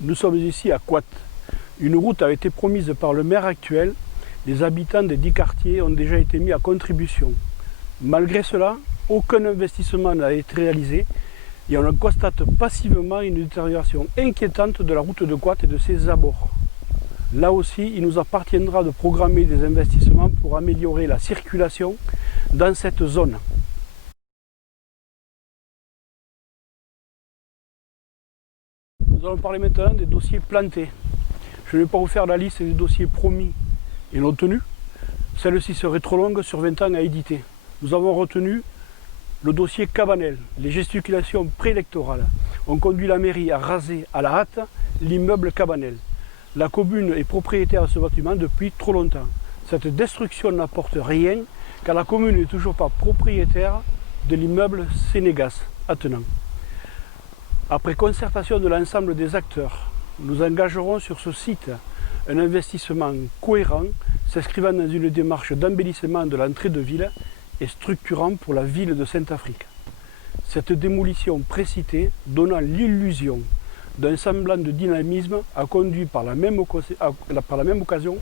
Nous sommes ici à Couat. Une route a été promise par le maire actuel. Les habitants des 10 quartiers ont déjà été mis à contribution. Malgré cela, aucun investissement n'a été réalisé et on constate passivement une détérioration inquiétante de la route de Couat et de ses abords. Là aussi, il nous appartiendra de programmer des investissements pour améliorer la circulation dans cette zone. Nous allons parler maintenant des dossiers plantés. Je ne vais pas vous faire la liste des dossiers promis et non tenus. Celle-ci serait trop longue sur 20 ans à éditer. Nous avons retenu le dossier Cabanel. Les gesticulations préélectorales ont conduit la mairie à raser à la hâte l'immeuble Cabanel. La commune est propriétaire de ce bâtiment depuis trop longtemps. Cette destruction n'apporte rien car la commune n'est toujours pas propriétaire de l'immeuble Sénégas attenant. Après concertation de l'ensemble des acteurs, nous engagerons sur ce site un investissement cohérent s'inscrivant dans une démarche d'embellissement de l'entrée de ville et structurant pour la ville de Saint-Affrique. Cette démolition précitée, donnant l'illusion d'un semblant de dynamisme, a conduit par la même occasion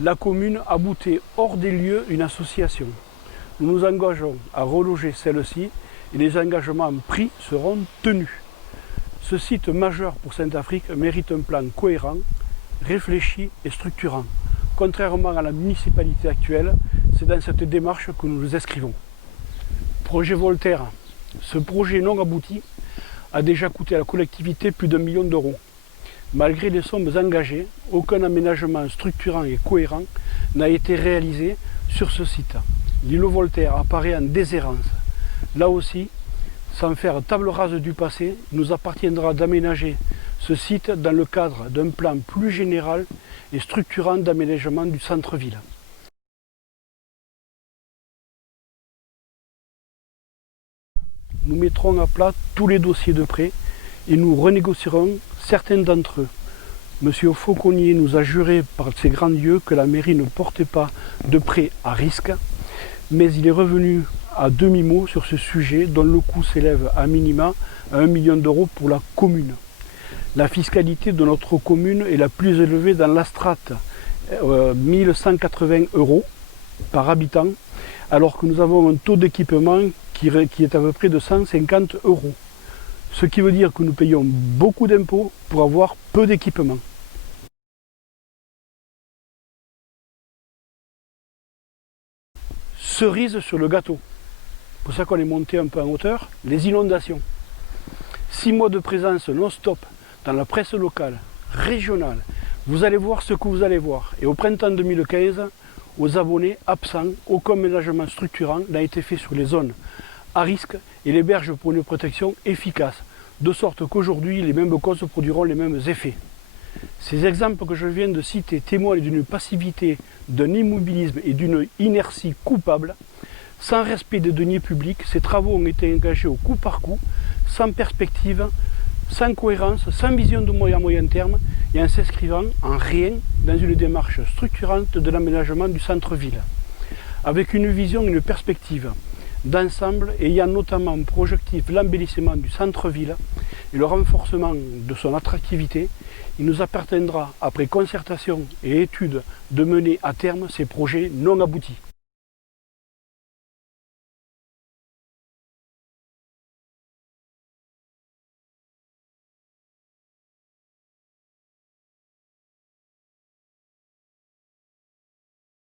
la commune à bouter hors des lieux une association. Nous nous engageons à reloger celle-ci et les engagements pris seront tenus. Ce site majeur pour Saint-Affrique mérite un plan cohérent, réfléchi et structurant. Contrairement à la municipalité actuelle, c'est dans cette démarche que nous nous inscrivons. Projet Voltaire. Ce projet non abouti a déjà coûté à la collectivité plus d'1 million d'euros. Malgré les sommes engagées, aucun aménagement structurant et cohérent n'a été réalisé sur ce site. L'îlot Voltaire apparaît en déshérence. Là aussi, sans faire table rase du passé, il nous appartiendra d'aménager ce site dans le cadre d'un plan plus général et structurant d'aménagement du centre-ville. Nous mettrons à plat tous les dossiers de prêt et nous renégocierons certains d'entre eux. Monsieur Fauconnier nous a juré par ses grands dieux que la mairie ne portait pas de prêt à risque, mais il est revenu à demi-mot sur ce sujet dont le coût s'élève à minima à 1 million d'euros pour la commune. La fiscalité de notre commune est la plus élevée dans la strate, 1180 € par habitant, alors que nous avons un taux d'équipement qui est à peu près de 150 €. Ce qui veut dire que nous payons beaucoup d'impôts pour avoir peu d'équipement. Cerise sur le gâteau. C'est pour ça qu'on est monté un peu en hauteur, les inondations. 6 mois de présence non-stop dans la presse locale, régionale, vous allez voir ce que vous allez voir. Et au printemps 2015, aux abonnés absents, aucun ménagement structurant n'a été fait sur les zones à risque et les berges pour une protection efficace, de sorte qu'aujourd'hui les mêmes causes produiront les mêmes effets. Ces exemples que je viens de citer témoignent d'une passivité, d'un immobilisme et d'une inertie coupable. Sans respect des deniers publics, ces travaux ont été engagés au coup par coup, sans perspective, sans cohérence, sans vision de moyen terme et en s'inscrivant en rien dans une démarche structurante de l'aménagement du centre-ville. Avec une vision et une perspective d'ensemble ayant notamment pour objectif l'embellissement du centre-ville et le renforcement de son attractivité, il nous appartiendra, après concertation et études, de mener à terme ces projets non aboutis.